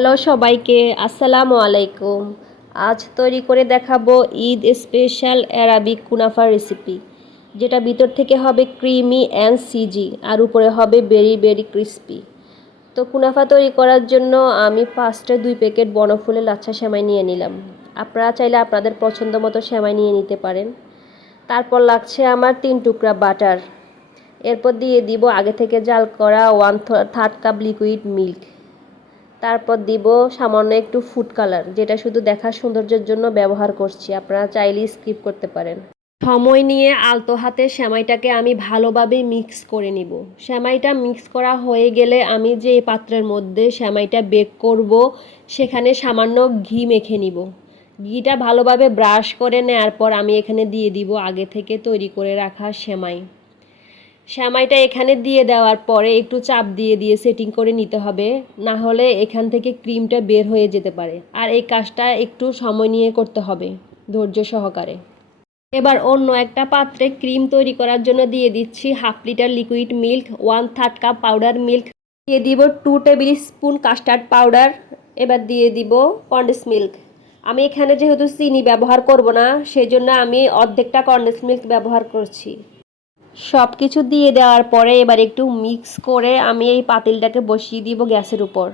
Hello সবাইকে, আসসালামু আলাইকুম। আজ তৈরি করে দেখাবো Eid special Arabic kunafa recipe, যেটা ভিতর থেকে হবে ক্রিমি অ্যান্ড সিজি, আর উপরে হবে বেরি বেরি ক্রিস্পি। তো কুনাফা তৈরি করার জন্য আমি ফার্স্টে দুই প্যাকেট বনফুলের লাচ্ছা সেমাই নিয়ে নিলাম। আপনারা চাইলে আপনাদের পছন্দ মতো সেমাই নিয়ে নিতে পারেন। তারপর লাগছে আমার তিন টুকরা বাটার। এরপর দিয়ে দিব আগে থেকে জাল করা one third cup liquid milk তারপর দিব সামান্য একটু ফুড কালার যেটা শুধু দেখার সৌন্দর্যের জন্য ব্যবহার করছি। আপনারা চাইলে স্কিপ করতে পারেন। সময় নিয়ে আলতো হাতে সেমাইটাকে আমি ভালোভাবে মিক্স করে নিব। সেমাইটা মিক্স করা হয়ে গেলে আমি যে পাত্রের মধ্যে সেমাইটা বেক করব, সেখানে সামান্য ঘি মেখে নিব। ঘিটা ভালোভাবে ব্রাশ করে নেওয়ার পর আমি এখানে দিয়ে দিব আগে থেকে তৈরি করে রাখা সেমাই। শ্যামাইটা এখানে দিয়ে দেওয়ার পরে একটু চাপ দিয়ে দিয়ে সেটিং করে নিতে হবে, না হলে এখান থেকে ক্রিমটা বের হয়ে যেতে পারে। আর এই কাজটা একটু সময় নিয়ে করতে হবে, ধৈর্য সহকারে। এবার অন্য একটা পাত্রে ক্রিম তৈরি করার জন্য দিয়ে দিচ্ছি half litre liquid milk one third cup powder milk দিয়ে দিব two tablespoon custard powder এবার দিয়ে দিব কন্ডেন্স মিল্ক আমি এখানে যেহেতু চিনি ব্যবহার করব না সেই জন্য আমি অর্ধেকটা কন্ডেন্স মিল্ক ব্যবহার করছি। সব কিছু দিয়ে দেওয়ার পরে এবার একটু মিক্স করে আমি এই পাতিলটাকে বসিয়ে দিব গ্যাসের উপর।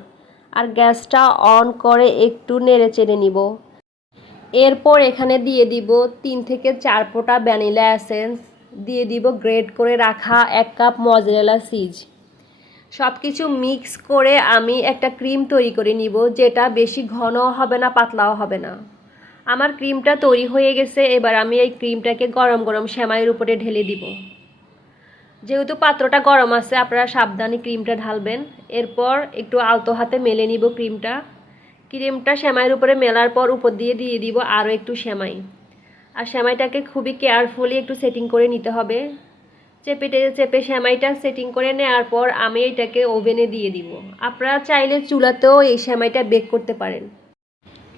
আর গ্যাসটা অন করে একটু নেড়ে চেড়ে নিব। এরপর এখানে দিয়ে দিব তিন থেকে চার ফোঁটা ভ্যানিলা অ্যাসেন্স দিয়ে দিব গ্রেড করে রাখা এক কাপ মজরেলা সিজ। সব কিছু মিক্স করে আমি একটা ক্রিম তৈরি করে নিব, যেটা বেশি ঘনও হবে না, পাতলাও হবে না। আমার ক্রিমটা তৈরি হয়ে গেছে, এবার আমি এই ক্রিমটাকে গরম গরম সেমাইয়ের উপরে ঢেলে দিব। যেহেতু পাত্রটা গরম আছে, আপনারা সাবধানে ক্রিমটা ঢালবেন। এরপর একটু আলতো হাতে মেলে নিব ক্রিমটা। ক্রিমটা সেমাইয়ের উপরে মেলার পর উপর দিয়ে দিয়ে দিব আরও একটু সেমাই। আর সেমাইটাকে খুবই কেয়ারফুলি একটু সেটিং করে নিতে হবে। চেপে চেপে সেমাইটা সেটিং করে নেওয়ার পর আমি এটাকে ওভেনে দিয়ে দিব। আপনারা চাইলে চুলাতেও এই সেমাইটা বেক করতে পারেন।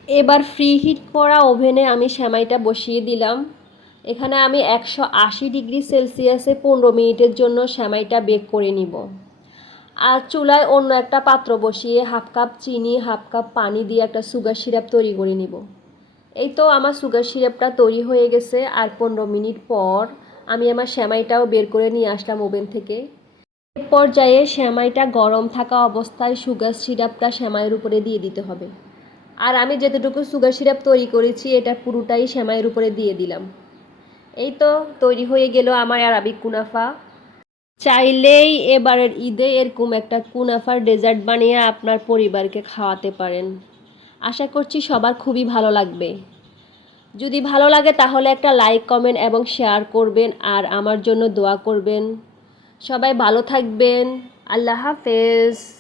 এবার ফ্রি হিট করা ওভেনে আমি সেমাইটা বসিয়ে দিলাম। এখানে আমি একশো আশি ডিগ্রি সেলসিয়াসে পনেরো মিনিটের জন্য সেমাইটা বেক করে নিব। আর চুলায় অন্য একটা পাত্র বসিয়ে হাফ কাপ চিনি, হাফ কাপ পানি দিয়ে একটা সুগার সিরাপ তৈরি করে নিব। এই তো আমার সুগার সিরাপটা তৈরি হয়ে গেছে আর পনেরো মিনিট পর আমি আমার সেমাইটাও বের করে নিয়ে আসলাম ওভেন থেকে। পর্যায়ে সেমাইটা গরম থাকা অবস্থায় সুগার সিরাপটা সেমাইয়ের উপরে দিয়ে দিতে হবে। আর আমি যেতটুকু সুগার সিরাপ তৈরি করেছি, এটা পুরোটাই সেমাইয়ের উপরে দিয়ে দিলাম। এই তো তৈরি হয়ে গেল আমার আরবিক কুনাফা। চাইলেই এবারের ঈদে এরকম একটা কুনাফার ডেজার্ট বানিয়ে আপনার পরিবারকে খাওয়াতে পারেন। আশা করছি সবার খুবই ভালো লাগবে। যদি ভালো লাগে তাহলে একটা লাইক, কমেন্ট এবং শেয়ার করবেন আর আমার জন্য দোয়া করবেন। সবাই ভালো থাকবেন। আল্লাহ হাফেজ।